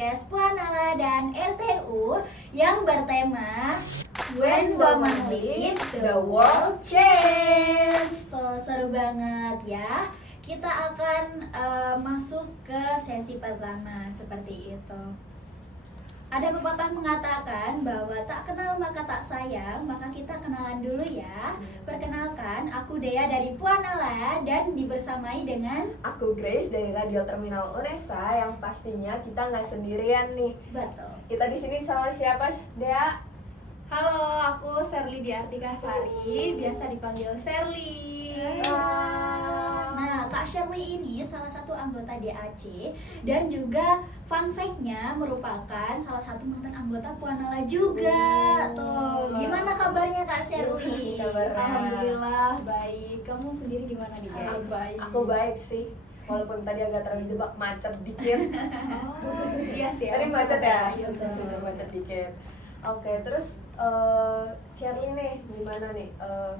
podcast Puanala dan RTU yang bertema When Women Lead, the World Change. So, seru banget ya. Kita akan masuk ke sesi pertama seperti itu. Ada pepatah mengatakan bahwa tak kenal maka tak sayang, maka kita kenalan dulu ya. Perkenalkan, aku Dea dari Puanala dan dibersamai dengan Aku Grace dari Radio Terminal Unesa, yang pastinya kita nggak sendirian nih. Betul. Kita di sini sama siapa, Dea? Halo, aku Sherly Diartika Sari, biasa dipanggil Sherly. Nah, Kak Sherly ini salah satu anggota DAC dan juga fun fact-nya merupakan salah satu mantan anggota Puanala juga. Tuh, gimana kabarnya Kak Sherly? Kabarnya? Alhamdulillah baik. Kamu sendiri gimana nih, guys? Baik. Aku baik sih, walaupun tadi agak terjebak macet dikit. Oh, iya sih. Tadi emang macet suka ya? Iya, betul. Macet dikit. Oke, terus Sherly nih, gimana nih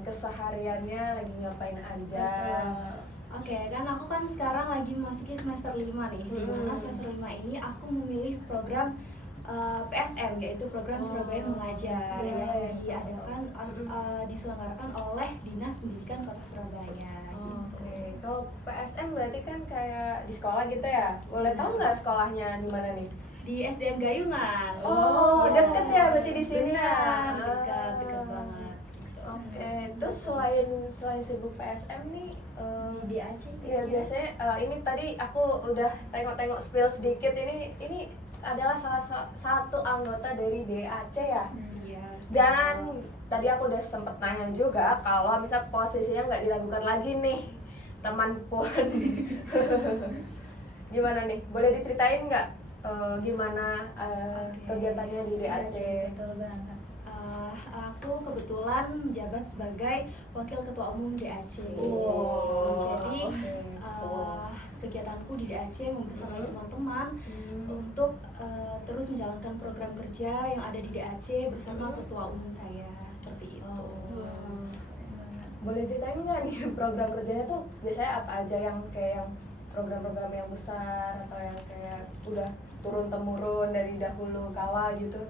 kesehariannya, lagi ngapain aja? Oke, kan aku kan sekarang lagi memasuki semester 5 nih. Di mana semester 5 ini aku memilih program PSM, yaitu program Surabaya Mengajar, yang diadakan diselenggarakan oleh Dinas Pendidikan Kota Surabaya gitu. Oke, kalau PSM berarti kan kayak di sekolah gitu ya? Boleh tahu nggak sekolahnya di mana nih? Di SDN Gayungan. Oh, Iya. deket ya berarti di sini ya? Benar, dekat banget. Oke, terus selain sibuk PSM nih, Di DAC ya biasanya ini tadi aku udah tengok-tengok spill sedikit, ini adalah salah satu anggota dari DAC ya. Iya. Dan tadi aku udah sempet nanya juga kalau misal posisinya nggak diragukan lagi nih, teman Puan. Gimana nih? Boleh diceritain nggak gimana kegiatannya di DAC? Betul banget. Aku kebetulan menjabat sebagai Wakil Ketua Umum DAC. Wow. Jadi Oke. kegiatanku di DAC membersamai teman-teman untuk terus menjalankan program kerja yang ada di DAC bersama Ketua Umum saya, seperti itu. Boleh ceritain nggak nih program kerjanya tuh biasanya apa aja, yang kayak yang program-program yang besar atau yang kayak udah turun temurun dari dahulu kala gitu?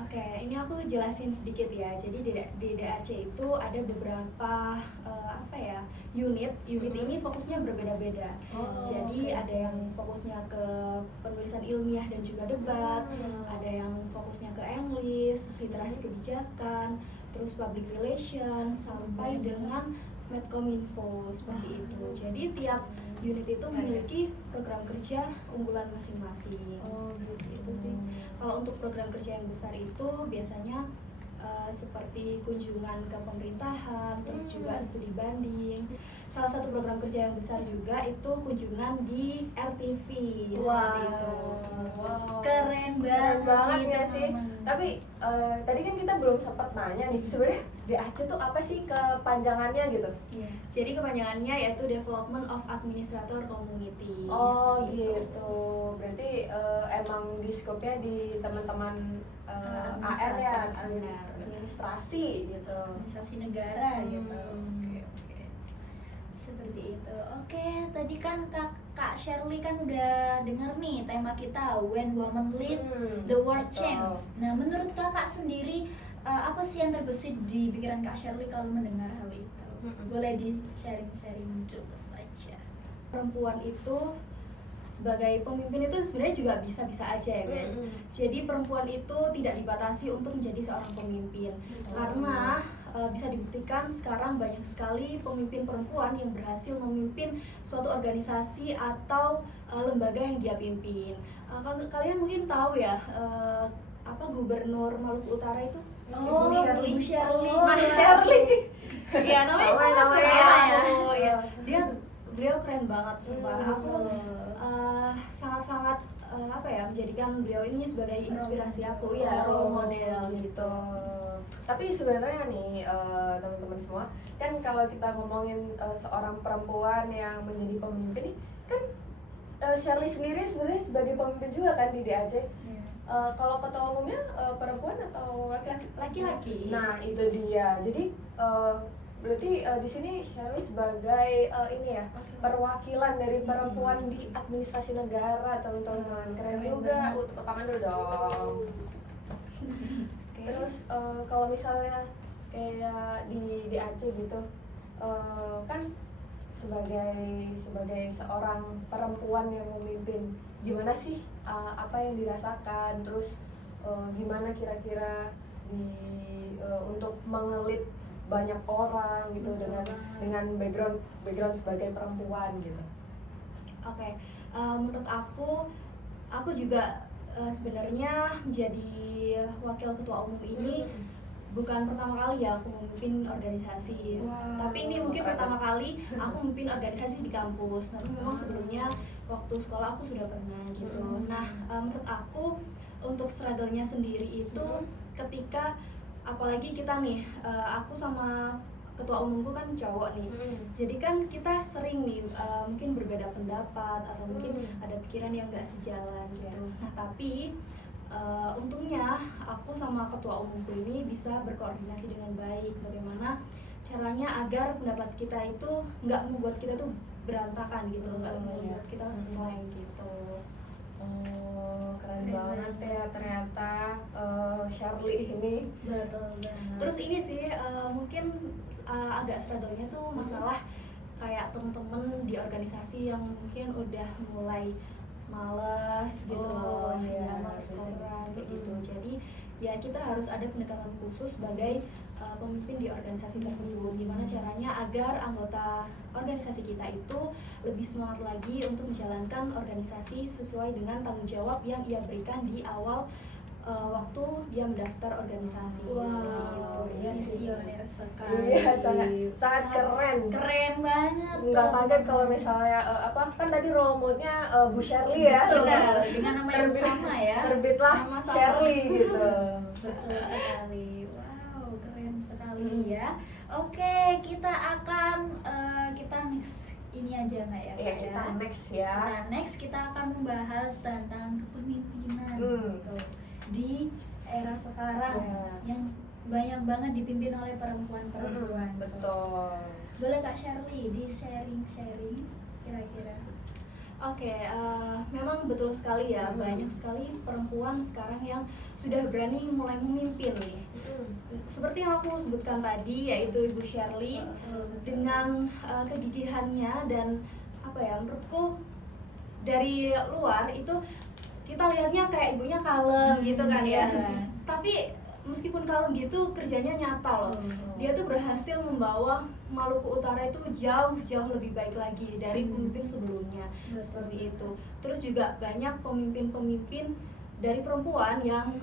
Oke, ini aku jelasin sedikit ya. Jadi di DAC itu ada beberapa unit ini fokusnya berbeda-beda. Jadi ada yang fokusnya ke penulisan ilmiah dan juga debat, ada yang fokusnya ke English, literasi kebijakan, terus public relation, sampai dengan Medcominfo seperti itu. Jadi tiap unit itu memiliki program kerja unggulan masing-masing. Gitu. Itu sih. Kalau untuk program kerja yang besar itu biasanya seperti kunjungan ke pemerintahan, terus juga studi banding. Salah satu program kerja yang besar juga itu kunjungan di RTV seperti itu. Keren Keren banget nih, nggak sih? teman-teman. Tapi tadi kan kita belum sempat nanya nih, sebenarnya DAC tuh apa sih kepanjangannya gitu? Iya. Jadi kepanjangannya yaitu Development of Administrator Community. Oh seperti itu. gitu, berarti emang di skopnya di teman-teman AR ya, Benar. administrasi gitu. Organisasi negara gitu. Oke. Seperti itu. Oke, tadi kan Kak Sherly kan udah denger nih tema kita When Women Lead, the World betul. Change. Nah, menurut Kakak sendiri apa sih yang terbesit di pikiran Kak Sherly kalau mendengar hal itu? Boleh di sharing-sharing dulu saja. Perempuan itu sebagai pemimpin itu sebenarnya juga bisa-bisa aja ya guys. Jadi perempuan itu tidak dibatasi untuk menjadi seorang pemimpin. Karena bisa dibuktikan sekarang banyak sekali pemimpin perempuan yang berhasil memimpin suatu organisasi atau lembaga yang dia pimpin. Kalian mungkin tahu ya, Gubernur Maluku Utara itu Oh, Bu Sherly. Nah, Sherly. Iya, namanya Sama, sama sih namanya. saya. Iya. Beliau keren banget sumpah. Aku sangat-sangat menjadikan beliau ini sebagai inspirasi aku ya, role model gitu. Tapi sebenarnya nih teman-teman semua, kan kalau kita ngomongin seorang perempuan yang menjadi pemimpin nih, kan Sherly sendiri sebenarnya sebagai pemimpin juga kan di DAC. Kalau ketua umumnya perempuan atau laki-laki? Laki-laki. Nah itu dia. Jadi Berarti di sini Shirley sebagai ini ya, perwakilan dari perempuan di administrasi negara, teman-teman. Keren juga. Tepuk tangan dulu dong. Terus kalau misalnya kayak di Aceh gitu, kan sebagai seorang perempuan yang memimpin, gimana sih apa yang dirasakan, terus gimana kira-kira untuk mengelit banyak orang gitu dengan background sebagai perempuan gitu. Oke, menurut aku juga sebenarnya menjadi wakil ketua umum ini bukan pertama kali ya aku memimpin organisasi. Tapi ini mungkin pertama kali aku memimpin organisasi di kampus. Tapi memang sebelumnya waktu sekolah aku sudah pernah gitu. Nah, menurut aku untuk struggle-nya sendiri itu ketika apalagi kita nih, aku sama ketua umumku kan cowok nih, jadi kan kita sering nih mungkin berbeda pendapat atau mungkin ada pikiran yang nggak sejalan gitu. Nah tapi untungnya aku sama ketua umumku ini bisa berkoordinasi dengan baik bagaimana caranya agar pendapat kita itu nggak membuat kita tuh berantakan gitu, nggak membuat kita seleng gitu. Keren banget ya ternyata Shirley ini. Betul banget. Terus ini sih mungkin agak struggle-nya tuh masalah kayak temen-temen di organisasi yang mungkin udah mulai males gitu loh, ya males koran kayak gitu. Jadi ya kita harus ada pendekatan khusus sebagai pemimpin di organisasi tersebut. Gimana caranya agar anggota organisasi kita itu lebih semangat lagi untuk menjalankan organisasi sesuai dengan tanggung jawab yang ia berikan di awal waktu dia mendaftar organisasi. Seperti itu. Iya sih. Visioner sekali. Iya, sangat keren. Keren banget. Nggak kaget kalau misalnya kan tadi role model-nya Bu Shirley ya. Betul, dengan nama yang sama ya. Terbitlah Nama sama. Shirley gitu. Betul sekali. Wow, keren sekali ya. Oke, kita akan kita next ini aja nggak ya? Iya, Kak, kita ya? next ya. Nah, next kita akan membahas tentang kepemimpinan gitu di era sekarang yang banyak banget dipimpin oleh perempuan-perempuan. Betul. Boleh Kak Shirley di sharing kira-kira? Oke, memang betul sekali ya, banyak sekali perempuan sekarang yang sudah berani mulai memimpin nih. Seperti yang aku sebutkan tadi, yaitu Ibu Shirley dengan kegigihannya dan apa ya, menurutku dari luar itu kita lihatnya kayak ibunya kalem gitu kan ya. Tapi meskipun kalem gitu, kerjanya nyata loh. Dia tuh berhasil membawa Maluku Utara itu jauh lebih baik lagi dari pemimpin sebelumnya. Seperti itu. Terus juga banyak pemimpin-pemimpin dari perempuan yang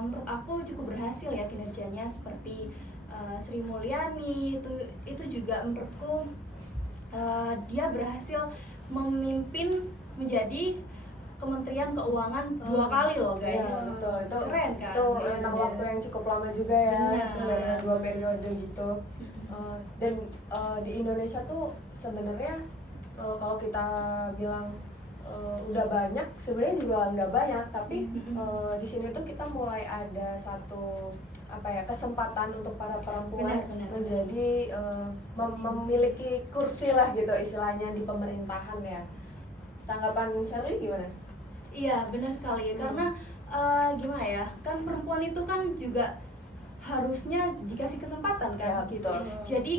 menurut aku cukup berhasil ya kinerjanya, seperti Sri Mulyani. Itu juga menurutku dia berhasil memimpin menjadi Kementerian Keuangan 2 kali loh guys. Ya, betul. Itu keren kan? Itu rentang waktu yang cukup lama juga ya. Benar. Itu dari 2 periode gitu. Dan di Indonesia tuh sebenarnya kalau kita bilang udah banyak, sebenarnya juga nggak banyak. Tapi di sini tuh kita mulai ada satu kesempatan untuk para perempuan menjadi memiliki kursi lah gitu istilahnya di pemerintahan ya. Tanggapan Shirley gimana? Iya benar sekali, karena gimana ya, kan perempuan itu kan juga harusnya dikasih kesempatan kan Ya, gitu. betul. Jadi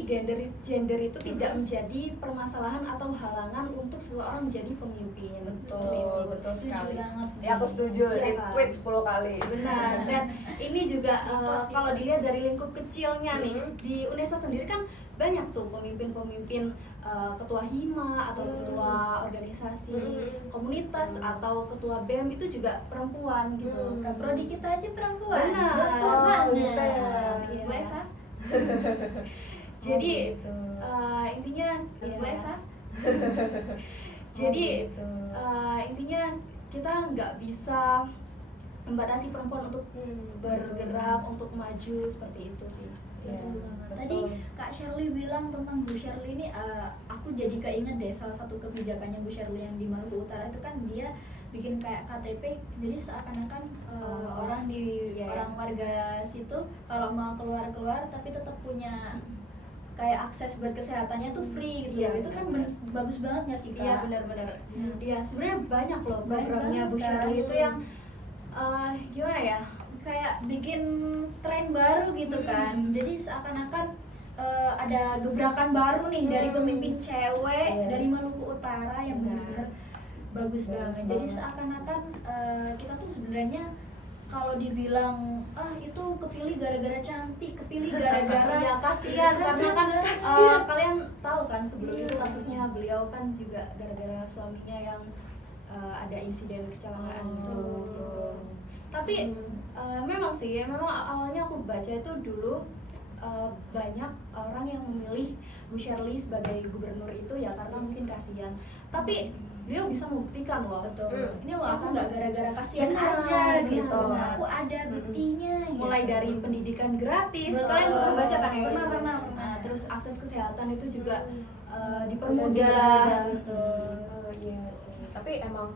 gender itu tidak menjadi permasalahan atau halangan untuk seseorang menjadi pemimpin. Betul Setuju sekali. banget. Ya aku setuju, Iya, retweet 10 kali. Benar. Dan ini juga Repost. kalau dilihat dari lingkup kecilnya nih, di UNESA sendiri kan banyak tuh pemimpin-pemimpin ketua hima atau ketua organisasi komunitas atau ketua BEM itu juga perempuan gitu. Kak Prodi kita aja perempuan. Benar. Betul Oh, banget. gitu ya. Ibu Eva. Jadi gitu. intinya Ibu ya, Eva. jadi gitu. intinya kita nggak bisa membatasi perempuan untuk bergerak, untuk maju seperti itu sih. Ya, Betul banget. betul. Tadi Kak Shirley bilang tentang Bu Shirley ini, aku jadi keinget deh salah satu kebijakannya Bu Shirley yang di Maluku Utara itu kan dia bikin kayak KTP, jadi seakan-akan orang Iya. orang warga situ kalau mau keluar tapi tetap punya kayak akses buat kesehatannya tuh free gitu. Iya, Itu kan benar-benar. bagus banget nggak sih Kak? Iya benar-benar. Hmm. Iya sebenarnya banyak loh Banyak programnya banget, Bu Shirley kan? itu yang gimana ya? Kayak bikin tren baru gitu kan. Jadi seakan-akan ada gebrakan baru nih dari pemimpin cewek Iya. dari Maluku Utara yang benar-benar bagus Bagus banget. Jadi banget. seakan-akan kita tuh sebenarnya kalau dibilang itu kepilih gara-gara cantik, kepilih gara-gara Ya kasihan karena kan kasihan. kalian tahu kan sebelum itu Iya. kasusnya beliau kan juga gara-gara suaminya yang ada insiden kecelakaan gitu. Tapi memang sih, memang awalnya aku baca itu dulu banyak orang yang memilih Bu Shirley sebagai gubernur itu ya karena mungkin kasihan. Tapi beliau bisa membuktikan loh. Betul. Ini loh Aku aku nggak gara-gara kasihan Benar, aja gitu. benar. Aku ada buktinya. mulai gitu. dari pendidikan gratis. Betul. Kalian pernah baca kan ya? Pernah, itu? pernah. Nah, terus akses kesehatan itu juga Udah dipermudah. Betul. Iya sih. Tapi emang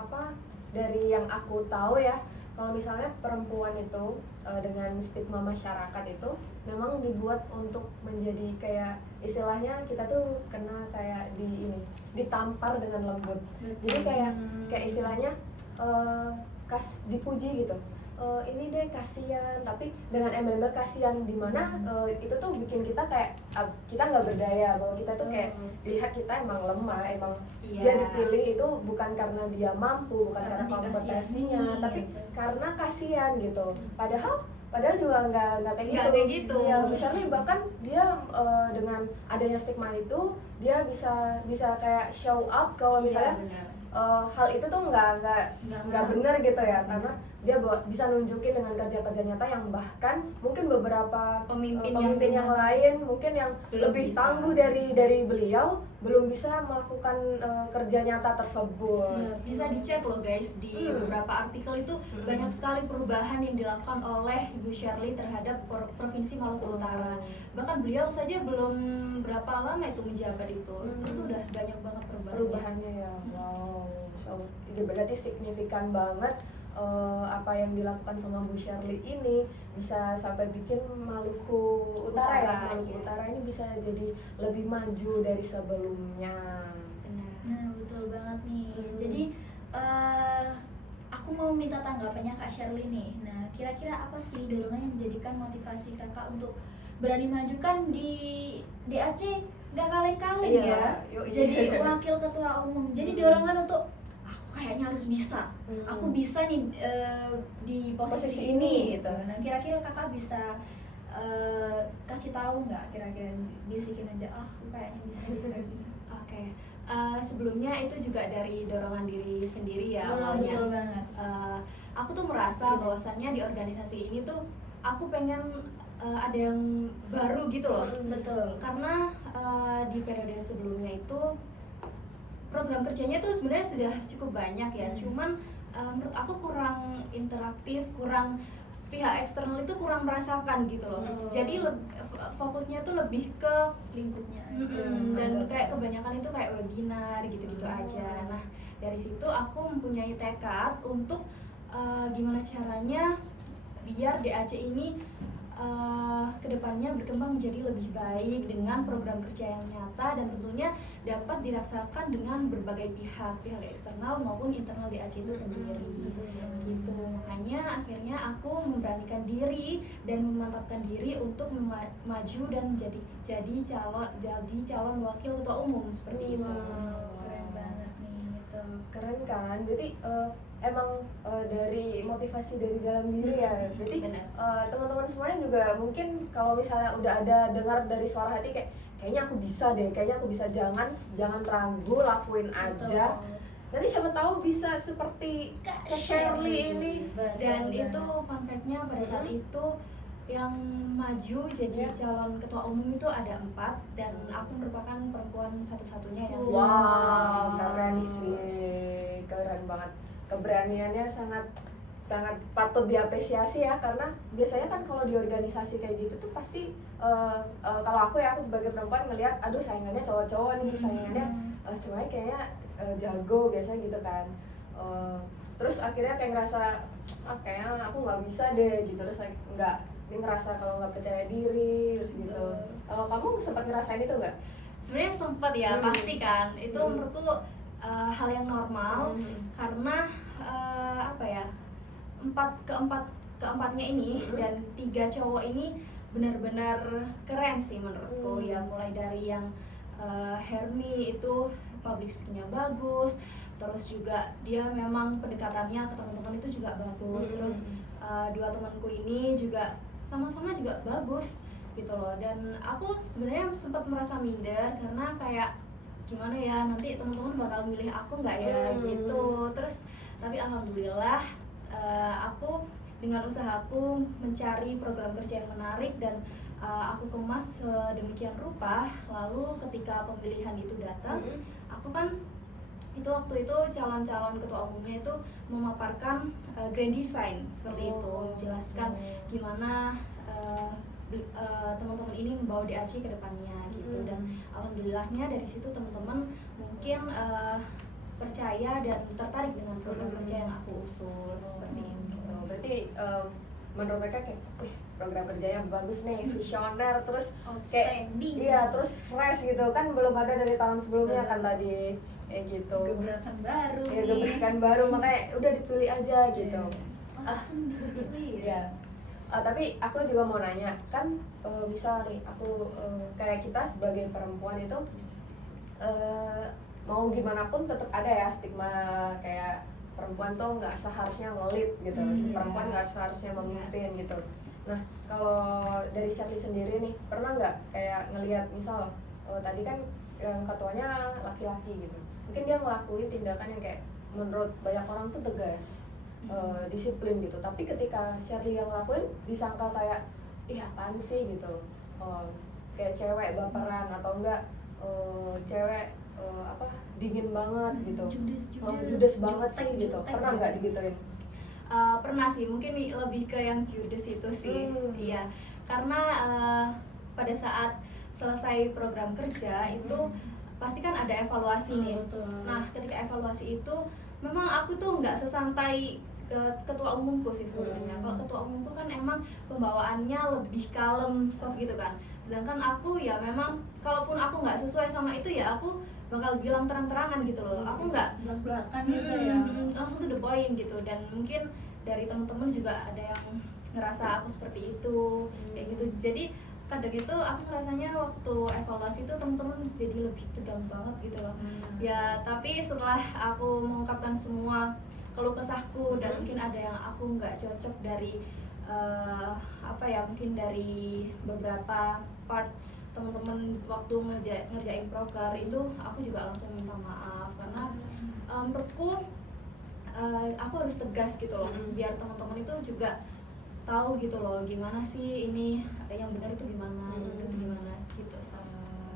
apa dari yang aku tahu ya, kalau misalnya perempuan itu dengan stigma masyarakat itu memang dibuat untuk menjadi kayak istilahnya kita tuh kena kayak ditampar dengan lembut. Jadi kayak istilahnya dipuji gitu. Ini deh kasihan, tapi dengan embel-embel kasihan di mana itu tuh bikin kita kayak kita nggak berdaya, bahwa kita tuh kayak dilihat kita emang lemah, emang Iya. dia dipilih itu bukan karena dia mampu, bukan karena Karena kompetensinya, dikasihani, tapi gitu. karena kasihan gitu. Padahal juga nggak kayak Nggak gitu. kayak gitu. Ya, Bu Shirley bahkan dia dengan adanya stigma itu dia bisa kayak show up kalau misalnya benar. hal itu tuh nggak benar gitu ya, karena dia bisa nunjukin dengan kerja-kerja nyata yang bahkan mungkin beberapa Pemimpin yang lain mungkin yang belum lebih bisa. tangguh dari beliau belum bisa melakukan kerja nyata tersebut. Ya, bisa dicek loh guys di beberapa artikel itu banyak sekali perubahan yang dilakukan oleh Bu Shirley terhadap Provinsi Maluku Utara. Bahkan beliau saja belum berapa lama itu menjabat itu udah banyak banget Perubahannya ya, wow, so itu berarti signifikan banget. Apa yang dilakukan sama Bu Shirley ini bisa sampai bikin Maluku Utara ya, Maluku iya. Utara ini bisa jadi lebih maju dari sebelumnya. Benar. Nah, betul banget nih. Jadi aku mau minta tanggapannya Kak Shirley nih. Nah, kira-kira apa sih dorongan yang menjadikan motivasi Kakak untuk berani maju kan di DAC nggak kaleng-kaleng Iya, ya. yoi. Jadi wakil ketua umum. Jadi dorongan untuk aku kayaknya harus bisa. Aku bisa nih di posisi ini gitu. Nah, kira-kira Kakak bisa kasih tahu nggak kira-kira bisikin aja aku kayaknya bisa nih, kayak gitu. Oke. Sebelumnya itu juga dari dorongan diri sendiri ya Wah, awalnya. betul banget. Aku tuh merasa bahwasannya di organisasi ini tuh aku pengen ada yang baru gitu loh. Betul. Karena di periode sebelumnya itu program kerjanya tuh sebenarnya sudah cukup banyak ya. Cuman menurut aku kurang interaktif, kurang pihak eksternal itu kurang merasakan gitu loh. Jadi fokusnya tuh lebih ke Lingkupnya aja. dan kayak kebanyakan itu kayak webinar gitu-gitu aja. Nah dari situ aku mempunyai tekad untuk gimana caranya biar DAC ini kedepannya berkembang menjadi lebih baik dengan program kerja yang nyata dan tentunya dapat dirasakan dengan berbagai pihak eksternal maupun internal DAC itu sendiri. Gitu. Makanya akhirnya aku memberanikan diri dan memantapkan diri untuk maju dan jadi calon wakil ketua umum seperti itu. Keren banget nih gitu. Keren kan? Berarti emang dari motivasi dari dalam diri ya. Berarti Benar. teman-teman semuanya juga mungkin kalau misalnya udah ada dengar dari suara hati kayaknya aku bisa deh, kayaknya aku bisa, jangan ragu, lakuin aja. Nanti siapa tahu bisa seperti Kak Shirley ini. Dan itu fun fact-nya pada saat itu yang maju jadi calon ketua umum itu ada 4 dan aku merupakan perempuan satu-satunya yang Wow, keren sih, keren banget. Keberaniannya sangat patut diapresiasi ya, karena biasanya kan kalau di organisasi kayak gitu tuh pasti kalau aku sebagai perempuan ngelihat aduh saingannya cowok-cowok nih, saingannya semuanya kayaknya jago biasanya gitu kan. Terus akhirnya kayak ngerasa kayaknya aku nggak bisa deh gitu, terus nggak dia ngerasa kalau nggak percaya diri terus gitu. Betul. Kalau kamu sempat ngerasain itu nggak? Sebenarnya sempat ya, pasti kan. Itu menurutku hal yang normal karena apa ya, keempatnya ini dan 3 cowok ini benar-benar keren sih menurutku ya. Mulai dari yang Hermi itu public speaking-nya bagus, terus juga dia memang pendekatannya ke teman-teman itu juga bagus. Terus 2 temanku ini juga sama-sama juga bagus gitu loh. Dan aku sebenarnya sempat merasa minder karena kayak gimana ya, nanti teman-teman bakal milih aku nggak ya gitu. Terus tapi alhamdulillah aku dengan usahaku mencari program kerja yang menarik dan aku kemas sedemikian rupa. Lalu ketika pemilihan itu datang, aku kan itu waktu itu calon-calon ketua umumnya itu memaparkan grand design seperti itu, menjelaskan gimana teman-teman ini membawa DAC ke depannya gitu. Dan alhamdulillahnya dari situ teman-teman mungkin percaya dan tertarik dengan program kerja yang aku usul seperti itu. Berarti menurut mereka kayak, wih program kerjanya bagus nih, visioner, terus kayak Outstanding. iya terus fresh gitu kan, belum ada dari tahun sebelumnya kan tadi kayak gitu. Gebrakan baru Ya nih. gebrakan baru, makanya udah dipilih aja gitu. Langsung dipilih Ya. Tapi aku juga mau nanya kan, misal nih aku kayak kita sebagai perempuan itu mau gimana pun tetap ada ya stigma kayak perempuan tuh nggak seharusnya ngelit gitu, si perempuan nggak seharusnya memimpin gitu. Nah kalau dari Shirley sendiri nih, pernah nggak kayak ngelihat misal tadi kan yang ketuanya laki-laki gitu, mungkin dia ngelakuin tindakan yang kayak menurut banyak orang tuh tegas, disiplin gitu, tapi ketika Shirley yang ngelakuin disangka kayak ih apaan sih gitu, kayak cewek baperan atau enggak cewek apa dingin banget gitu, judes banget sih gitu. Pernah nggak digituin? Pernah sih, mungkin lebih ke yang judes itu sih. Iya, karena pada saat selesai program kerja itu pasti kan ada evaluasi nih. Nah ketika evaluasi itu memang aku tuh nggak sesantai ketua umumku sih sebenarnya. Kalau ketua umumku kan emang pembawaannya lebih kalem, soft gitu kan. Sedangkan aku ya memang kalaupun aku nggak sesuai sama itu ya aku bakal bilang terang-terangan gitu loh. Aku nggak belak-belakan gitu ya. langsung to the point gitu. Dan mungkin dari teman-teman juga ada yang ngerasa aku seperti itu kayak gitu. Jadi kadang itu aku ngerasanya waktu evaluasi itu teman-teman jadi lebih tegang banget gitu loh. Ya tapi setelah aku mengungkapkan semua keluh kesahku dan mungkin ada yang aku nggak cocok dari apa ya, mungkin dari beberapa part teman-teman waktu ngerjain proker itu, aku juga langsung minta maaf karena menurutku aku harus tegas gitu loh, biar teman-teman itu juga tahu gitu loh gimana sih ini yang benar itu gimana, yang benar itu gimana gitu.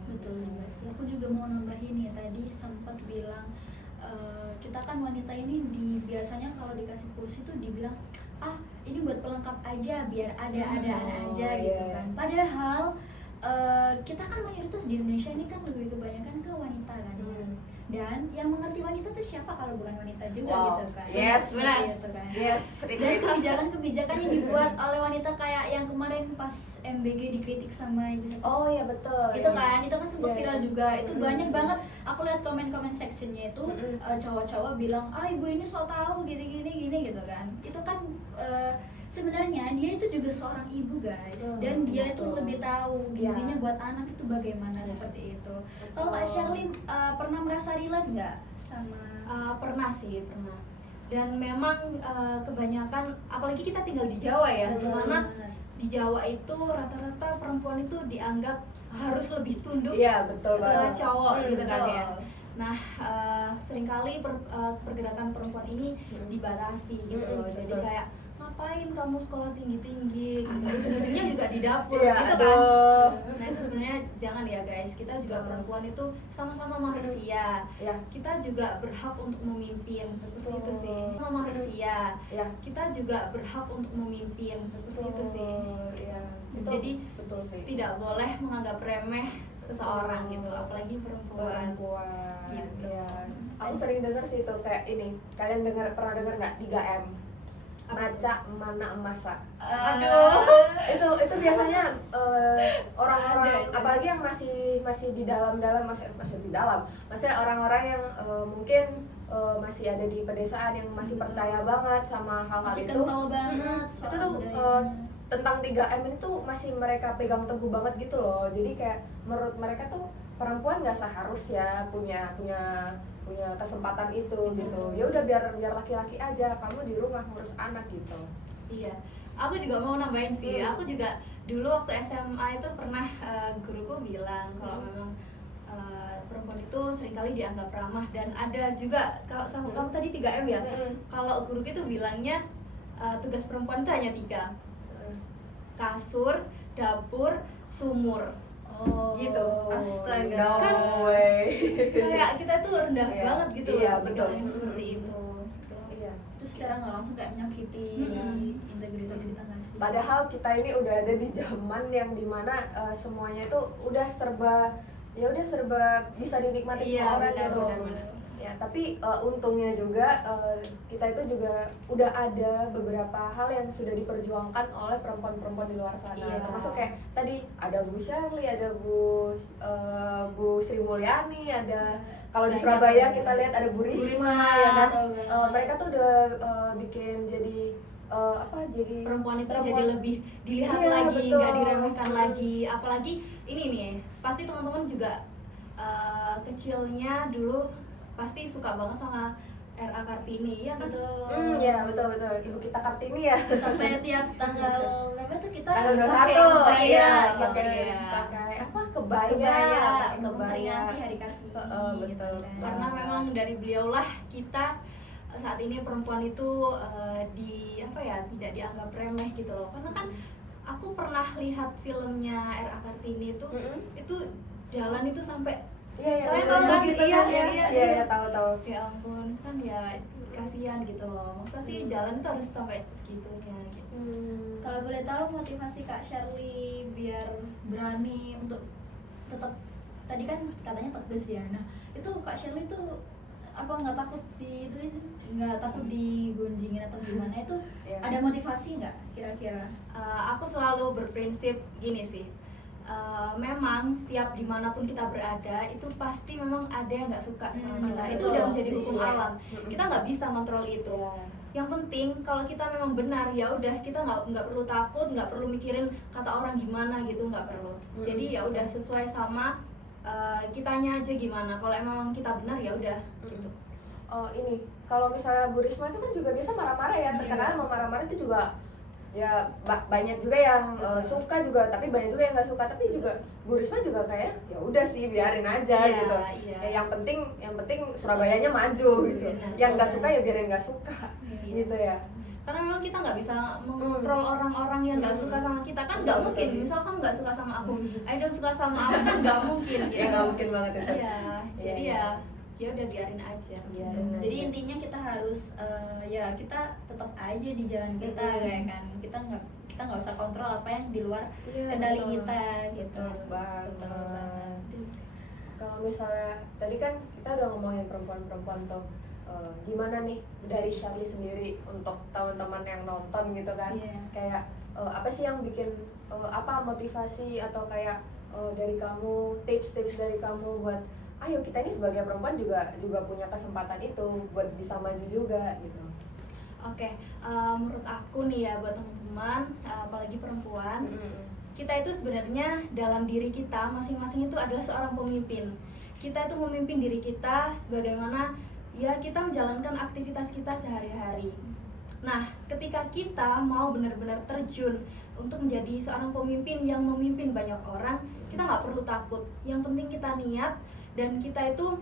Betul juga sih. Aku juga mau nambahin ya, tadi sempat bilang kita kan wanita ini biasanya kalau dikasih kursi tuh dibilang ini buat pelengkap aja, biar ada aja gitu kan. Padahal kita kan mayoritas di Indonesia ini kan lebih kebanyakan ke wanita kan ya. Dan yang mengerti wanita tuh siapa kalau bukan wanita juga gitu kan. Yes, Benar gitu kan. yes. Dan kebijakan-kebijakan yang dibuat oleh wanita kayak yang kemarin pas MBG dikritik sama ibu. Oh ya betul. Itu kan, itu kan sempat Iya, viral iya. juga. Itu banyak banget. Aku lihat komen-komen sectionnya itu cowok-cowok bilang, ibu ini so tahu gini gitu kan. Itu kan sebenarnya dia itu juga seorang ibu guys, dan dia itu lebih tahu gizinya buat anak itu bagaimana seperti itu. Kalau Kak Shirley pernah merasa relate nggak sama? Pernah sih, pernah. Dan memang kebanyakan, apalagi kita tinggal di Jawa ya, dimana di Jawa itu rata-rata perempuan itu dianggap harus lebih tunduk Iya betul ke banget. cowok gitu kan betul. ya. Nah seringkali pergerakan perempuan ini dibatasi gitu loh. Jadi betul. kayak ngapain kamu sekolah tinggi-tinggi gitu. Ujung-ujungnya juga di dapur Iya, gitu kan. aduh. Nah itu sebenarnya jangan ya guys, kita juga perempuan itu sama-sama manusia. Ya. Kita juga berhak untuk memimpin, seperti itu sih. Sama manusia. Ya. Kita juga berhak untuk memimpin, seperti itu sih. Ya. Jadi betul sih. tidak boleh menganggap remeh seseorang gitu, apalagi perempuan. Gitu. Ya. Aku sering dengar sih itu kayak ini. Kalian pernah dengar nggak 3M? Maca, mana, masa. Aduh. Itu itu biasanya orang-orang Ada. apalagi yang masih di dalam masih di dalam, maksudnya orang-orang yang mungkin masih ada di pedesaan yang masih percaya banget sama hal-hal Masih itu. kental banget Itu soal tuh budayanya. tentang 3M ini tuh masih mereka pegang teguh banget gitu loh. Jadi kayak menurut mereka tuh perempuan nggak seharusnya punya kesempatan itu gitu. Ya udah biar laki-laki aja, kamu di rumah ngurus anak gitu. Iya, aku juga mau nambahin sih. Aku juga dulu waktu SMA itu pernah guruku bilang kalau memang perempuan itu seringkali dianggap ramah, dan ada juga kalau sama kamu tadi 3M ya. Kalau guruku itu bilangnya tugas perempuan itu hanya 3: kasur, dapur, sumur. Oh, Gitu. Astaga. no Kan way. Kayak kita tuh rendah Iya, banget gitu iya, loh, betul. yang seperti itu. Gitu. Iya. Itu secara nggak langsung kayak menyakiti integritas kita nggak sih? Padahal kita ini udah ada di zaman yang dimana semuanya itu udah serba bisa dinikmati Iya, semua orang benar, gitu. benar. Ya, tapi untungnya juga kita itu juga udah ada beberapa hal yang sudah diperjuangkan oleh perempuan-perempuan di luar sana. Iya. Termasuk kayak tadi ada Bu Shirley, ada Bu Sri Mulyani, ada kalau di Banyak, Surabaya banyak. kita lihat ada Bu Risma, Risma, ya kan. betul banget. Mereka tuh udah bikin jadi jadi Perempuan itu jadi lebih dilihat Iya, lagi, betul. nggak diremehkan lagi. Apalagi ini nih, pasti teman-teman juga kecilnya dulu pasti suka banget sama R.A. Kartini, ya kan? Betul. ya betul Ibu kita Kartini ya. Sampai tiap tanggal berapa tuh kita Tanggal 21 pakai iya, kebaya, pakai iya. pakai apa kebaya kebaya pakai untuk kebaya. memperingati Hari Kartini. Betul. gitu kan. Karena memang dari beliaulah kita saat ini perempuan itu tidak dianggap remeh gitu loh. Karena kan aku pernah lihat filmnya R.A. Kartini itu jalan itu sampai Iya, Kalian betul. tahu kan? Gitu Iya, kan, ya? iya, Iya, iya. tahu. ya ampun, kan ya kasihan gitu loh. Masa sih jalan itu harus sampai segitunya gitu. Kalau boleh tahu motivasi Kak Shirley biar berani untuk tetap, tadi kan katanya tegas ya. Nah, itu Kak Shirley tuh apa nggak takut nggak takut digunjingin atau gimana itu? Iya. Ada motivasi nggak kira-kira? Aku selalu berprinsip gini sih. Memang setiap dimanapun kita berada itu pasti memang ada yang nggak suka sama kita. Itu betul udah menjadi sih, hukum iya. alam. Kita nggak bisa kontrol itu. Iya. Yang penting kalau kita memang benar, ya udah, kita nggak perlu takut, nggak perlu mikirin kata orang gimana gitu, nggak perlu. Jadi ya udah sesuai sama kitanya aja gimana. Kalau emang kita benar ya udah gitu. Oh, ini kalau misalnya Bu Risma itu kan juga biasa marah-marah ya, terkenal sama marah-marah itu juga ya banyak juga yang suka juga, tapi banyak juga yang nggak suka. Tapi juga Bu Risma juga kayak ya udah sih biarin aja Iya, gitu. iya. Ya, yang penting Surabayanya maju gitu. Benar. Yang nggak suka ya biarin nggak suka Iya. gitu ya. Karena memang kita nggak bisa mengontrol orang-orang yang nggak suka sama kita, kan nggak Betul, mungkin. betul. Misalkan nggak suka sama aku, Aidon suka sama aku, kan nggak mungkin gitu. Ya nggak mungkin banget itu. Iya, jadi Iya. ya udah biarin aja. Biarin aja. Jadi intinya kita harus ya kita tetap aja di jalan kita kayak kan. Kita nggak usah kontrol apa yang di luar Iya, kendali betul. kita gitu. Betul banget. Betul banget. Kalau misalnya tadi kan kita udah ngomongin perempuan-perempuan tuh, gimana nih dari Shirley sendiri untuk teman-teman yang nonton gitu kan, Iya. kayak apa sih yang bikin apa motivasi atau kayak dari kamu tips-tips dari kamu buat ayo kita ini sebagai perempuan juga punya kesempatan itu buat bisa maju juga gitu. Oke, menurut aku nih ya buat teman-teman, apalagi perempuan, kita itu sebenarnya dalam diri kita masing-masing itu adalah seorang pemimpin. Kita itu memimpin diri kita sebagaimana ya kita menjalankan aktivitas kita sehari-hari. Nah, ketika kita mau benar-benar terjun untuk menjadi seorang pemimpin yang memimpin banyak orang, kita nggak perlu takut. Yang penting kita niat dan kita itu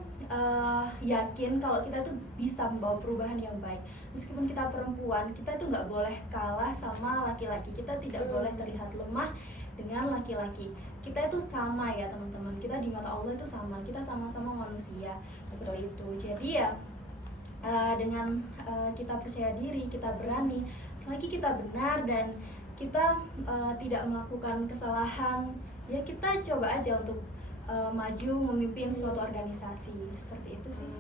yakin kalau kita itu bisa membawa perubahan yang baik. Meskipun kita perempuan, kita itu nggak boleh kalah sama laki-laki. Kita tidak boleh terlihat lemah dengan laki-laki. Kita itu sama ya teman-teman. Kita di mata Allah itu sama. Kita sama-sama manusia seperti itu. Jadi ya dengan kita percaya diri, kita berani, selagi kita benar dan kita tidak melakukan kesalahan, ya kita coba aja untuk maju memimpin suatu organisasi seperti itu sih.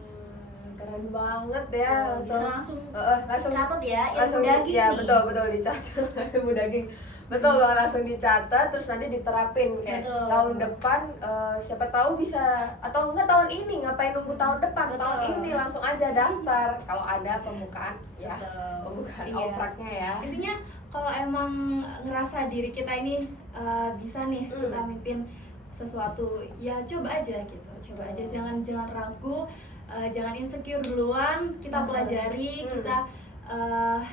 Keren banget ya, Bisa langsung langsung catat ya, langsung ilmu daging ya nih. betul dicatat ilmu daging. Betul banget, langsung dicatat terus nanti diterapin kayak Betul. tahun depan siapa tahu bisa, atau enggak tahun ini ngapain nunggu tahun depan, Betul. tahun ini langsung aja daftar kalau ada pembukaan ya. Betul. Pembukaan Iya. opraknya ya. Intinya kalau emang ngerasa diri kita ini bisa nih kita mimpin sesuatu, ya coba aja gitu, coba aja, jangan ragu, jangan insecure duluan, kita pelajari, kita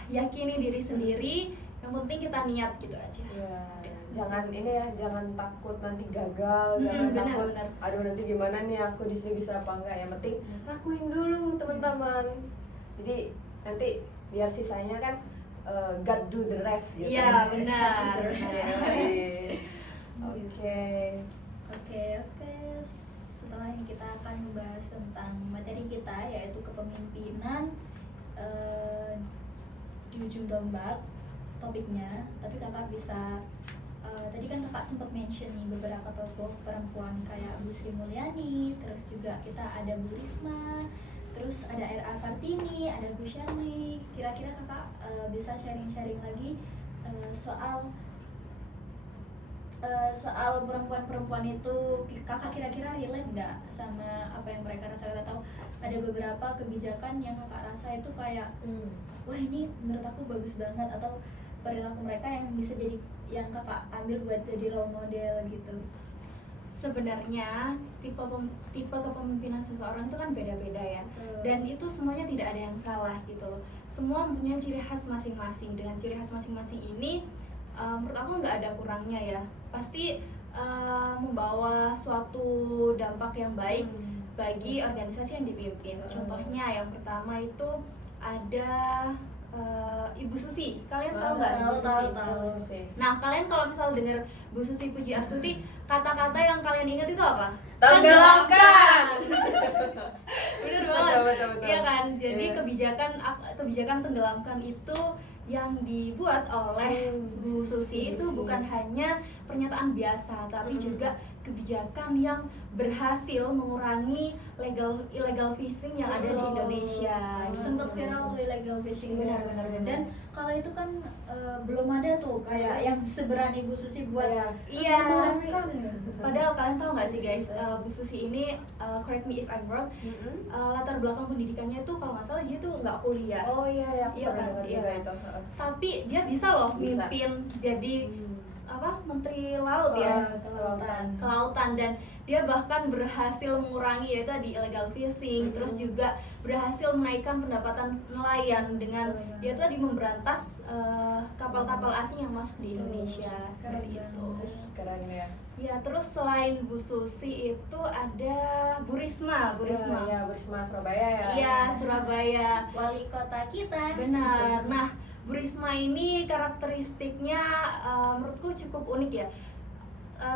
yakini diri sendiri, yang penting kita niat gitu aja. Iya. Jangan ini ya, jangan takut nanti gagal, jangan benar, takut benar. aduh nanti gimana nih aku di sini bisa apa enggak, yang penting lakuin dulu teman-teman. Jadi nanti biar sisanya kan God do the rest gitu. Iya, benar. God do the rest. Oke. Oke. Setelah ini kita akan membahas tentang materi kita, yaitu kepemimpinan di ujung tombak topiknya. Tapi kakak bisa tadi kan kakak sempat mention nih beberapa tokoh perempuan kayak Bu Sri Mulyani, terus juga kita ada Bu Risma, terus ada R.A. Kartini, ada Bu Shirley. Kira-kira kakak bisa sharing-sharing lagi soal perempuan-perempuan itu, kakak kira-kira relate nggak sama apa yang mereka rasakan, atau ada beberapa kebijakan yang kakak rasa itu kayak wah ini menurut aku bagus banget, atau perilaku mereka yang bisa jadi yang kakak ambil buat jadi role model gitu. Sebenarnya tipe kepemimpinan seseorang itu kan beda-beda ya, dan itu semuanya tidak ada yang salah gitu loh. Semua mempunyai ciri khas masing-masing. Dengan ciri khas masing-masing ini menurut aku nggak ada kurangnya ya, pasti membawa suatu dampak yang baik bagi organisasi yang dipimpin. Contohnya yang pertama itu ada Ibu Susi. Kalian tahu nggak Ibu Susi? Tahu. Nah, kalian kalau misal dengar Bu Susi Pujiastuti, kata-kata yang kalian ingat itu apa? Tenggelamkan. Bener banget. Betul. Iya kan? Jadi Iya. kebijakan tenggelamkan itu yang dibuat oleh Bu Susi itu bukan hanya pernyataan biasa, tapi juga kebijakan yang berhasil mengurangi illegal fishing yang ada di Indonesia. Sempat viral tuh illegal fishing. Benar. Dan kalau itu kan belum ada tuh kayak yang seberani Bu Susi buat Iya. tenggelamkan. Padahal kalian tahu nggak sih guys, Bu Susi ini, correct me if I'm wrong, latar belakang pendidikannya tuh kalau nggak salah dia tuh nggak kuliah. Oh iya, Iya pernah kan? dengar Iya. juga itu. Tapi dia bisa loh Bisa. mimpin jadi Menteri Laut ya, kelautan, dan dia bahkan berhasil mengurangi yaitu di illegal fishing, terus juga berhasil menaikkan pendapatan nelayan dengan dia tadi memberantas kapal-kapal asing yang masuk di Indonesia seperti itu. Keren ya. Ya, terus selain Bu Susi itu ada Bu Risma. Iya, Bu Risma Surabaya ya. Iya, Surabaya. Wali kota kita. Benar. Nah, Bu Risma ini karakteristiknya menurutku cukup unik ya.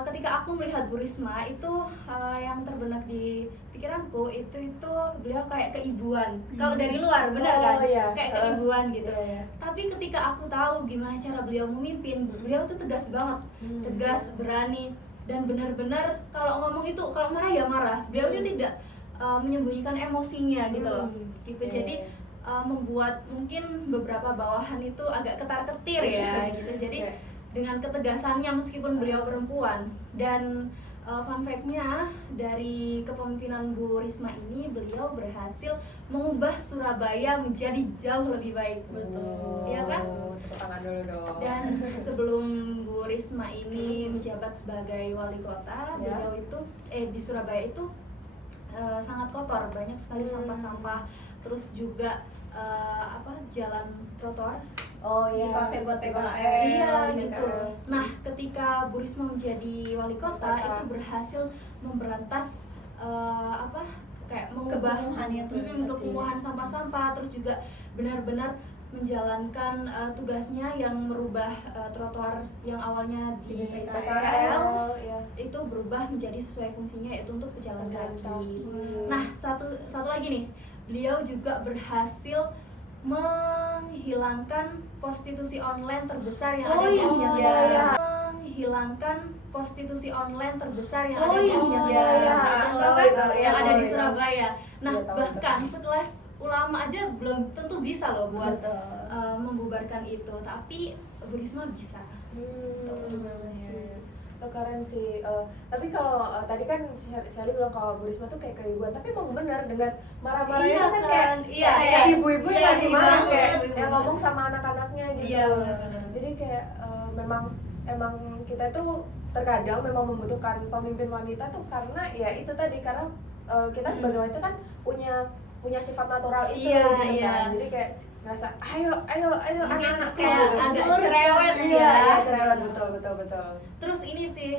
Ketika aku melihat Bu Risma itu yang terbenak di pikiranku itu beliau kayak keibuan. Kalau dari luar benar kan? Iya. Kayak keibuan gitu. Iya. Tapi ketika aku tahu gimana cara beliau memimpin, beliau tuh tegas banget, tegas, berani, dan benar-benar kalau ngomong itu kalau marah ya marah. Beliau itu tidak menyembunyikan emosinya gitu loh. Gitu. Iya. Jadi membuat mungkin beberapa bawahan itu agak ketar-ketir ya gitu. Jadi dengan ketegasannya meskipun beliau perempuan, dan fun fact-nya dari kepemimpinan Bu Risma ini beliau berhasil mengubah Surabaya menjadi jauh lebih baik. Betul. Iya kan? Tepuk tangan dulu dong. Dan sebelum Bu Risma ini menjabat sebagai wali kota, beliau itu di Surabaya itu sangat kotor, banyak sekali sampah-sampah, terus juga jalan trotoar dipakai buat PKL. Iya gitu. Nah, ketika Bu Risma menjadi wali kota itu berhasil memberantas kayak mengubah kekumuhan sampah-sampah, terus juga benar-benar menjalankan tugasnya yang merubah trotoar yang awalnya di PKL itu berubah menjadi sesuai fungsinya, yaitu untuk pejalan kaki. Nah, satu lagi nih, beliau juga berhasil menghilangkan prostitusi online terbesar yang ada di Asia Tenggara. Menghilangkan prostitusi online terbesar yang ada di Asia Tenggara. Yang ada di Surabaya. Nah, bahkan ulama aja belum tentu bisa loh buat Betul. membubarkan itu, tapi Bu Risma bisa. Iya. Oh, keren sih. Tapi kalau tadi kan Shelly bilang kalau Bu Risma tuh kayak keibuan, tapi emang benar dengan marah-marahnya Iya kan kan? kayak Iya, kayak iya. ibu-ibu Iya, yang lagi iya marah banget, kayak ibu-ibu yang banget. ngomong sama anak-anaknya gitu. Iya, benar-benar. Jadi kayak memang kita tuh terkadang memang membutuhkan pemimpin wanita tuh karena ya itu tadi, karena kita sebagai wanita kan punya sifat natural itu Iya, gitu iya. kan. Jadi kayak ngerasa ayo Mungkin anak-anak kayak gitu. agak cerewet Iya, ya. iya, cerewet, betul. Terus ini sih,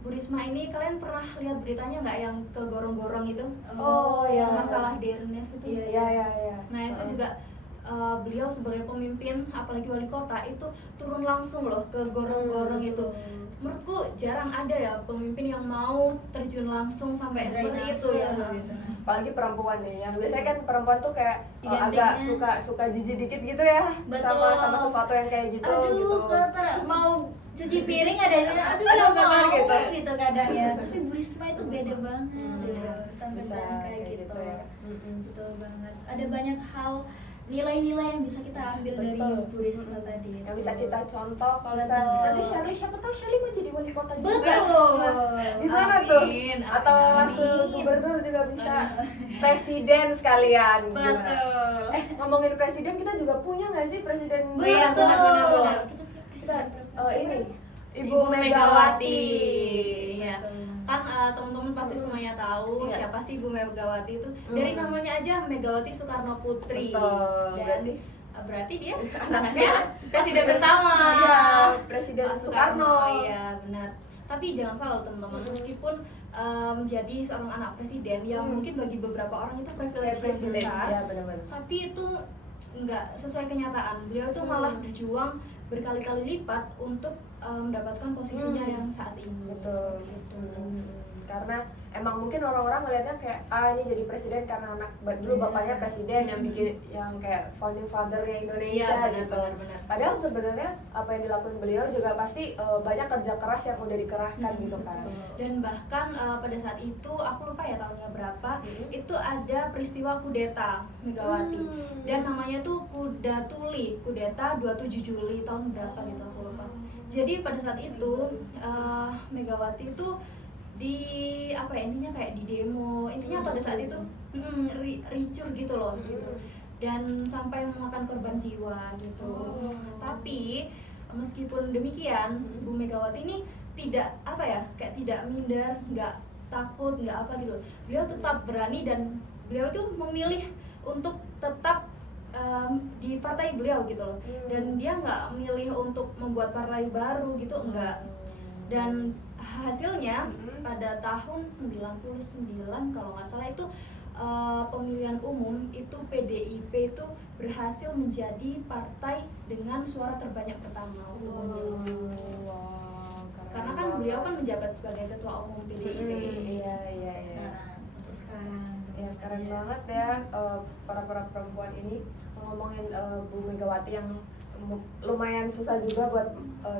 Bu Risma ini kalian pernah lihat beritanya nggak yang kegorong-gorong itu? Oh, iya. Masalah Dernes itu. Iya. Nah itu juga beliau sebagai pemimpin, apalagi wali kota itu turun langsung loh ke gorong-gorong itu. Menurutku jarang ada ya pemimpin yang mau terjun langsung sampai seperti itu ya. Gitu. Apalagi perempuan nih, yang biasanya kan perempuan tuh kayak Identiknya. agak suka jijik dikit gitu ya. Betul. sama sesuatu yang kayak gitu Aduh, gitu. mau cuci piring adanya, aduh Aduh, nggak benar mau gitu. gitu kadang ya. Tapi Bu Risma itu beda banget ya, sampai Bisa berani kayak gitu. ya. Betul banget. Ada banyak hal, nilai-nilai yang bisa kita ambil dari Betul. Bu Risma tadi. Yang bisa kita contoh kalau Betul. misalnya nanti Shirley, siapa tahu Shirley mau jadi wali kota juga. Betul. Gimana tuh? Amin, Atau amin. langsung gubernur juga bisa. Presiden sekalian. Gimana? Betul. Ngomongin presiden, kita juga punya nggak sih presiden? Oh iya, Betul. benar. Kita punya Bisa, presiden berapa? ini Ibu Megawati. Iya. Betul. Kan teman-teman pasti semuanya tahu Iya. siapa sih Ibu Megawati itu. Dari namanya aja Megawati Soekarno Putri. Betul, Dan berarti berarti dia anaknya presiden pertama. Iya, Presiden Pak Soekarno. Iya, benar. Tapi jangan salah loh teman-teman, meskipun menjadi seorang anak presiden yang mungkin bagi beberapa orang itu privilege yang besar, ya benar-benar. tapi itu nggak sesuai kenyataan. Beliau itu malah berjuang berkali-kali lipat untuk mendapatkan posisinya yang saat ini. Betul. Seperti itu. Karena emang mungkin orang-orang ngelihatnya kayak ini jadi presiden karena dulu bapaknya presiden yang bikin yang kayak founding father-nya Indonesia Iya, gitu. benar. Padahal sebenarnya apa yang dilakukan beliau juga pasti banyak kerja keras yang udah dikerahkan gitu kan. Dan bahkan pada saat itu aku lupa ya tahunnya berapa, itu ada peristiwa kudeta Megawati. Dan namanya tuh Kuda Tuli, kudeta 27 Juli tahun berapa gitu aku lupa. Jadi pada saat itu Megawati itu di apa ya, intinya kayak di demo, intinya pada saat itu ricuh gitu loh gitu. Dan sampai memakan korban jiwa gitu. Tapi meskipun demikian, Bu Megawati ini tidak apa ya, kayak tidak minder, nggak takut, nggak apa gitu. Beliau tetap berani dan beliau tuh memilih untuk tetap di partai beliau gitu loh. Dan dia nggak milih untuk membuat partai baru gitu, enggak. Dan hasilnya pada tahun 99 kalau nggak salah itu pemilihan umum itu PDIP itu berhasil menjadi partai dengan suara terbanyak pertama untuk pemilu. Karena kan beliau kan menjabat sebagai ketua umum PDIP. Iya. Untuk sekarang. Ya keren banget ya para perempuan ini ngomongin Bu Megawati yang lumayan susah juga buat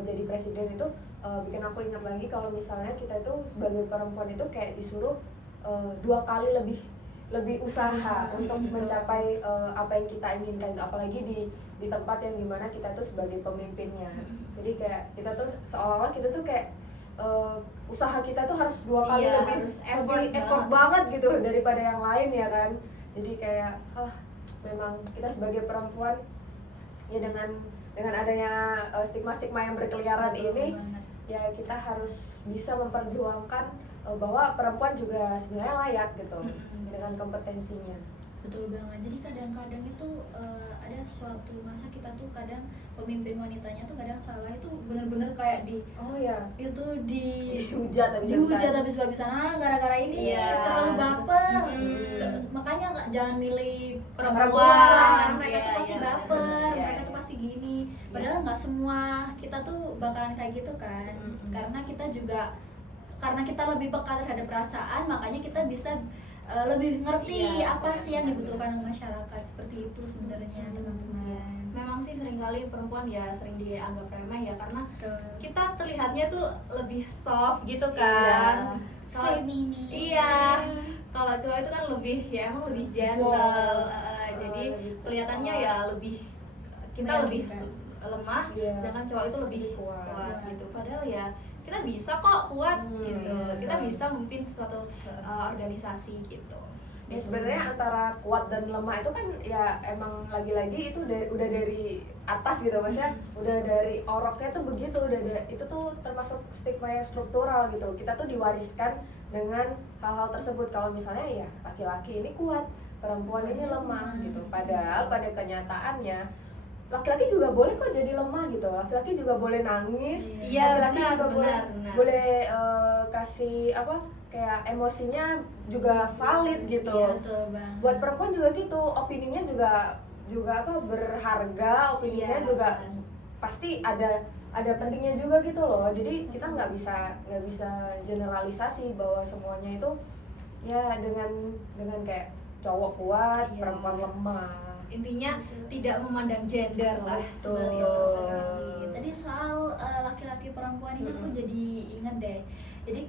jadi presiden itu bikin aku ingat lagi kalau misalnya kita itu sebagai perempuan itu kayak disuruh 2 kali lebih usaha untuk mencapai apa yang kita inginkan, apalagi di tempat yang dimana kita tuh sebagai pemimpinnya. Jadi kayak kita tuh seolah-olah kita tuh kayak usaha kita tuh harus 2 kali Iya, lebih harus effort banget gitu daripada yang lain ya kan. Jadi kayak memang kita sebagai perempuan ya dengan adanya stigma-stigma yang berkeliaran ini ya kita harus bisa memperjuangkan bahwa perempuan juga sebenarnya layak gitu dengan kompetensinya. Betul banget. Jadi kadang-kadang itu ada suatu masa kita tuh kadang pemimpin wanitanya tuh kadang salah itu benar-benar kayak itu dihujat habis-habisan gara-gara ini Iya. terlalu baper. Makanya jangan milih perempuan karena mereka tuh pasti baper, mereka tuh pasti gini. Padahal nggak semua kita tuh bakalan kayak gitu kan. Karena kita lebih peka terhadap perasaan, makanya kita bisa lebih ngerti apa sih yang dibutuhkan masyarakat. Seperti itu sebenarnya teman-teman. Memang sih seringkali perempuan ya sering dianggap remeh ya, karena kita terlihatnya tuh lebih soft gitu kan, Kalau Feminin. iya, kalau cowok itu kan lebih ya emang lebih gentle, jadi lebih kelihatannya kuat. ya lebih kita lebih lemah, Iya. sedangkan cowok itu lebih Kuat. kuat gitu. Padahal ya kita bisa kok kuat gitu, kita betul. bisa memimpin suatu organisasi gitu. Ya sebenarnya antara kuat dan lemah itu kan ya emang lagi-lagi itu udah dari atas gitu, maksudnya udah dari oroknya tuh begitu, itu tuh termasuk stigma yang struktural gitu. Kita tuh diwariskan dengan hal-hal tersebut. Kalau misalnya ya laki-laki ini kuat, perempuan ini lemah gitu. Padahal pada kenyataannya laki-laki juga boleh kok jadi lemah gitu. Laki-laki juga boleh nangis, Iya, laki-laki benar, juga benar. boleh kasih apa kayak emosinya juga valid gitu. Iya, betul banget. Buat perempuan juga gitu, opininya juga apa berharga, opininya Iya, juga benar. pasti ada pentingnya juga gitu loh. Jadi kita nggak bisa generalisasi bahwa semuanya itu ya dengan kayak cowok kuat, Iya. perempuan lemah. Intinya tidak memandang gender lah. Betul. seperti itu sekali. Tadi soal laki-laki perempuan ini aku jadi inget deh. Jadi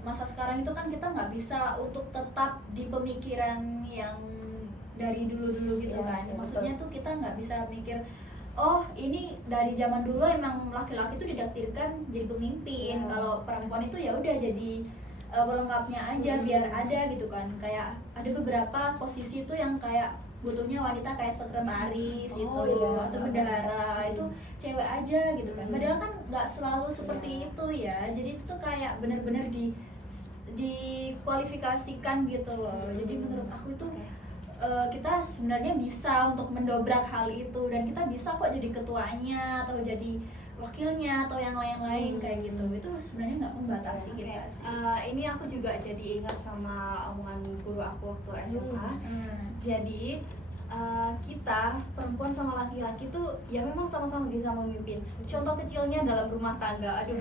masa sekarang itu kan kita nggak bisa untuk tetap di pemikiran yang dari dulu-dulu gitu Iya, kan. iya, Maksudnya tuh kita nggak bisa mikir, oh ini dari zaman dulu emang laki-laki tuh didaktirkan jadi pemimpin. Iya. Kalau perempuan itu ya udah jadi pelengkapnya aja biar ada gitu kan. Kayak ada beberapa posisi tuh yang kayak butuhnya wanita kayak sekretaris Oh, gitu iya. atau bendahara itu cewek aja gitu kan. Padahal kan nggak selalu seperti itu ya. Jadi itu tuh kayak benar-benar dikualifikasikan gitu loh. Jadi menurut aku itu kita sebenarnya bisa untuk mendobrak hal itu dan kita bisa kok jadi ketuanya atau jadi wakilnya atau yang lain-lain kayak gitu. Itu sebenarnya nggak membatasi Oke, kita sih. ini aku juga jadi ingat sama omongan guru aku waktu SMA. Jadi kita perempuan sama laki-laki tuh ya memang sama-sama bisa memimpin. Contoh kecilnya dalam rumah tangga. Aduh.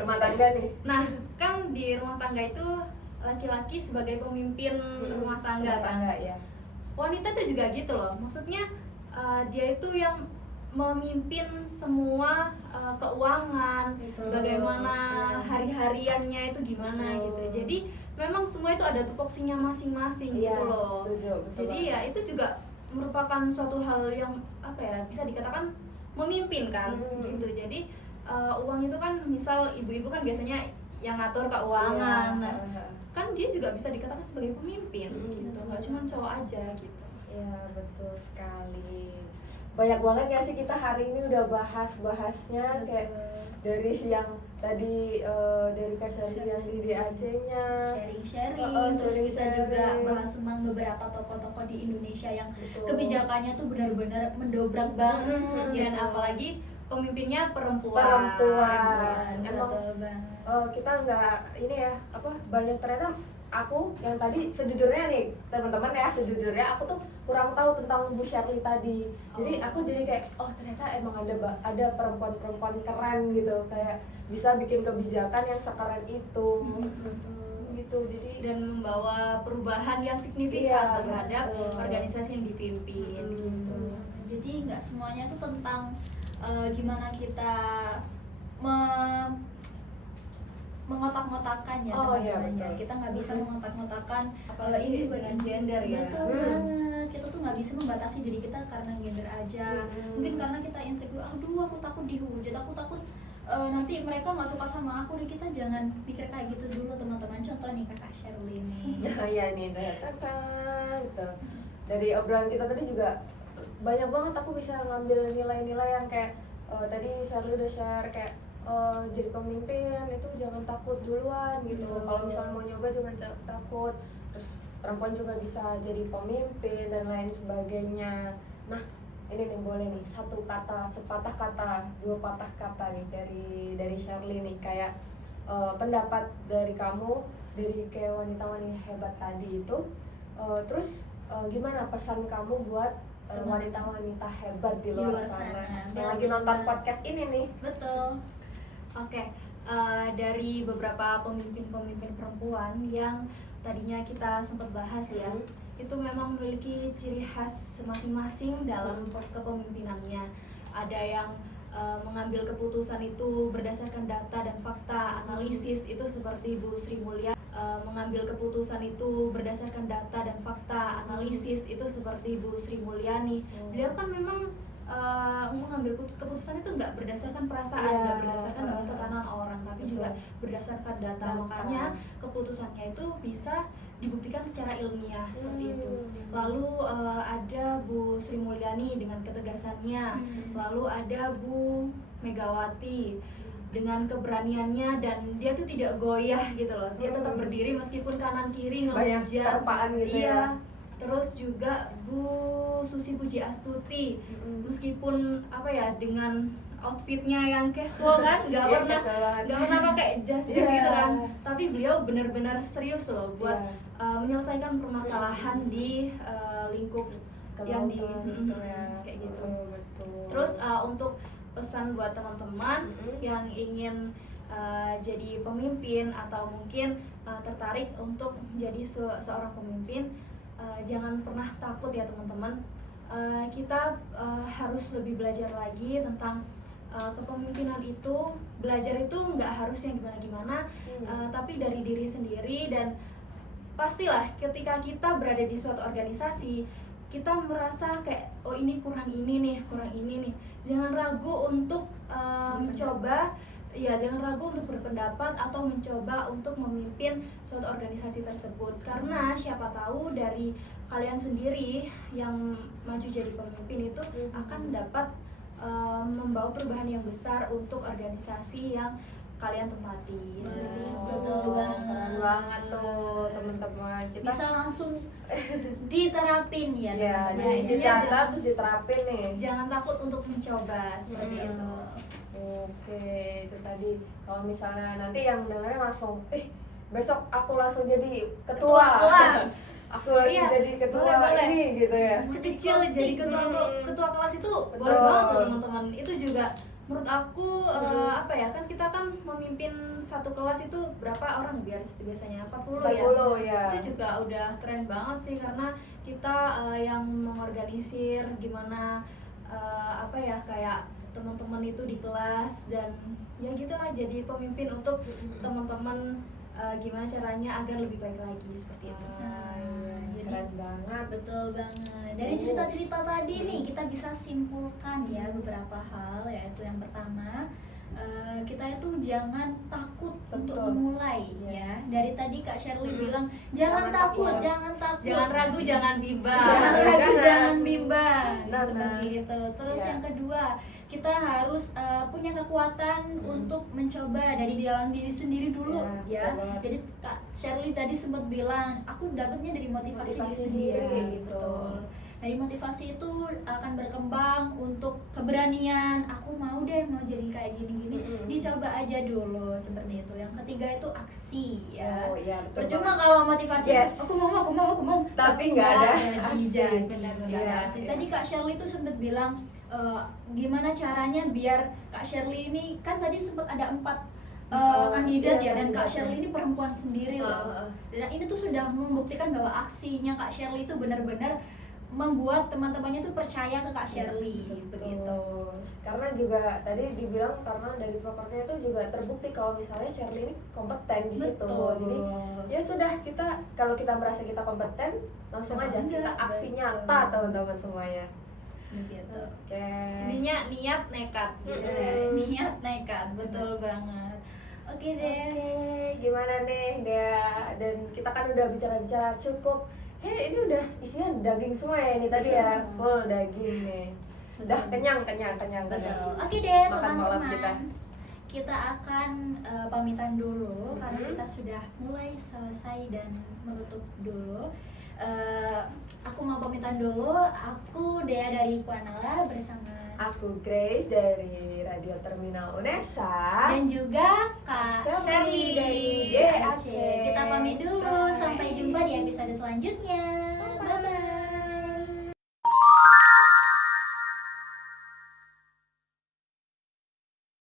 Rumah tangga nih. Nah, kan di rumah tangga itu laki-laki sebagai pemimpin rumah tangga kan. ya. Wanita tuh juga gitu loh. Maksudnya dia itu yang memimpin semua keuangan, Betul. bagaimana hari-hariannya itu gimana gitu. Jadi memang semua itu ada tupoksinya masing-masing Iya, gitu loh. setuju, betul Jadi banget. ya itu juga merupakan suatu hal yang apa ya bisa dikatakan memimpin kan gitu. Jadi uang itu kan misal ibu-ibu kan biasanya yang ngatur keuangan. Iya, Nah, kan dia juga bisa dikatakan sebagai pemimpin gitu, nggak cuma cowok aja gitu. Iya, betul sekali. Banyak banget ya sih kita hari ini udah bahasnya kayak dari yang tadi dari Kak Sherly yang di DAC-nya. Sharing-sharing, terus kita juga bahas tentang beberapa tokoh-tokoh di Indonesia yang Betul. kebijakannya tuh benar-benar mendobrak banget Dan gitu. apalagi pemimpinnya perempuan. Perempuan. Iya, Emang betul banget. kita nggak ini ya apa banyak ternyata aku yang tadi sejujurnya nih teman-teman ya sejujurnya aku tuh kurang tahu tentang Bu Sherly tadi. Jadi aku jadi kayak oh ternyata emang ada perempuan-perempuan keren gitu kayak bisa bikin kebijakan yang sekeren itu gitu. Jadi Dan membawa perubahan yang Iya, signifikan terhadap betul. organisasi yang dipimpin gitu. Jadi nggak semuanya tuh tentang gimana kita mengotak-ngotakan ya Oh, iya, teman-teman. betul. Kita nggak bisa mengotak-ngotakan Apalagi ini dengan gender ya. betul banget. Kita tuh nggak bisa membatasi diri kita karena gender aja. Mungkin karena kita insecure, aduh aku takut dihujat, aku takut nanti mereka nggak suka sama aku. Nih kita jangan pikir kayak gitu dulu teman-teman. Contoh nih kakak Sherly nih. nah ya nih gitu. Dari obrolan kita tadi juga banyak banget aku bisa ngambil nilai-nilai yang kayak tadi Sherly udah share kayak jadi pemimpin itu jangan takut duluan gitu. Kalau misalnya mau nyoba jangan takut. Terus perempuan juga bisa jadi pemimpin dan lain sebagainya. Nah ini nih boleh nih satu kata, sepatah kata, dua patah kata nih dari Sherly nih kayak pendapat dari kamu dari kayak wanita-wanita hebat tadi itu. Terus gimana pesan kamu buat wanita-wanita hebat di luar sana yang lagi nonton podcast ini nih? Betul. Oke, dari beberapa pemimpin-pemimpin perempuan yang tadinya kita sempat bahas ya, itu memang memiliki ciri khas masing-masing dalam kepemimpinannya. Ada yang mengambil keputusan itu berdasarkan data dan fakta, analisis itu seperti Bu Sri Mulyani. Mengambil keputusan itu berdasarkan data dan fakta, analisis itu seperti Bu Sri Mulyani. Beliau kan memang mengambil keputusan itu nggak berdasarkan perasaan, nggak berdasarkan dengan tekanan orang, tapi juga berdasarkan data. Makanya keputusannya itu bisa dibuktikan secara ilmiah seperti itu. Lalu ada Bu Sri Mulyani dengan ketegasannya, lalu ada Bu Megawati dengan keberaniannya, dan dia tuh tidak goyah gitu loh, dia tetap berdiri meskipun kanan kiri banyak ngehujat. terpaan gitu ya. Terus juga Bu Susi Pujiastuti, meskipun apa ya, dengan outfitnya yang casual kan, nggak pernah pakai jas gitu kan, tapi beliau benar-benar serius loh buat menyelesaikan permasalahan di lingkup yang di kayak gitu. Terus untuk pesan buat teman-teman yang ingin jadi pemimpin atau mungkin tertarik untuk menjadi seorang pemimpin, jangan pernah takut ya teman-teman. Kita harus lebih belajar lagi tentang kepemimpinan itu. Belajar itu nggak harus yang gimana-gimana, tapi dari diri sendiri. Dan pastilah ketika kita berada di suatu organisasi, kita merasa kayak oh ini kurang ini nih, jangan ragu untuk mencoba. Ya, jangan ragu untuk berpendapat atau mencoba untuk memimpin suatu organisasi tersebut, karena siapa tahu dari kalian sendiri yang maju jadi pemimpin itu akan dapat membawa perubahan yang besar untuk organisasi yang kalian tempati. Seperti itu. Betul banget. Keren banget tuh teman-teman. Kita Bisa langsung diterapin ya. ya, teman-teman. jadi dicatat terus diterapin nih. Jangan takut untuk mencoba seperti itu. Oke, itu tadi. Kalau misalnya nanti yang dengerin langsung, besok aku langsung jadi ketua kelas. aku langsung Iya, jadi ketua boleh. ini gitu ya. Sekecil jadi ketua kelas itu Betul. boleh banget loh teman-teman. Itu juga menurut aku apa ya, kan kita kan memimpin satu kelas itu berapa orang biasanya 40 ya. 40 ya. Itu juga udah keren banget sih, karena kita yang mengorganisir gimana apa ya, kayak teman-teman itu di kelas, dan ya gitulah jadi pemimpin untuk teman-teman gimana caranya agar lebih baik lagi seperti itu. Jadi Keren banget. betul banget. Dari cerita-cerita tadi nih kita bisa simpulkan ya beberapa hal, yaitu yang pertama, kita itu jangan takut untuk Betul. memulai ya. Dari tadi Kak Shirley bilang jangan takut, jangan Ragu, jangan bimbang. Jangan ragu, jangan bimbang. Nah, Seperti itu. Terus Ya. yang kedua, kita harus punya kekuatan untuk mencoba dari dalam diri sendiri dulu Ya, ya. betul banget. Jadi Kak Shirley tadi sempat bilang, aku dapatnya dari motivasi diri Motivasi sendiri. diri, Betul. Dari motivasi itu akan berkembang untuk keberanian. Aku mau jadi kayak gini-gini. Dicoba aja dulu seperti itu. Yang ketiga itu aksi ya. Oh iya, betul Percuma banget. kalau motivasi Yes. aku mau Tapi nggak ada aksi. benar-benar Iya, aksi. iya. Tadi Kak Shirley itu sempat bilang gimana caranya biar Kak Shirley ini, kan tadi sempat ada 4 kandidat iya, ya, dan Kak kandidat. Shirley ini perempuan sendiri loh. Dan ini tuh sudah membuktikan bahwa aksinya Kak Shirley itu benar-benar membuat teman-temannya tuh percaya ke Kak Shirley begitu. Betul. Karena juga tadi dibilang karena dari prokernya itu juga terbukti kalau misalnya Shirley ini kompeten di situ. Betul. Jadi ya sudah, kita kalau kita merasa kita kompeten, langsung aja kita aksi nyata teman-teman semuanya. Begitu. Oke. Intinya niat nekat gitu ya. Niat nekat, betul banget. Oke deh. Oke, gimana nih Dea? Dan kita kan udah bicara-bicara cukup. Ini udah isinya daging semua ya ini tadi ya, full daging nih. Udah kenyang. Betul. Oke deh Makan malam kita. teman-teman. Kita akan pamitan dulu karena Mhm. kita sudah mulai selesai dan menutup dulu. Aku mau pamitan dulu. Aku Dea dari Puanala bersama Aku Grace dari Radio Terminal UNESA. dan juga Kak Shirley Shirley dari dari DAC. DAC. Kita pamit dulu. Bye. Sampai jumpa di episode selanjutnya.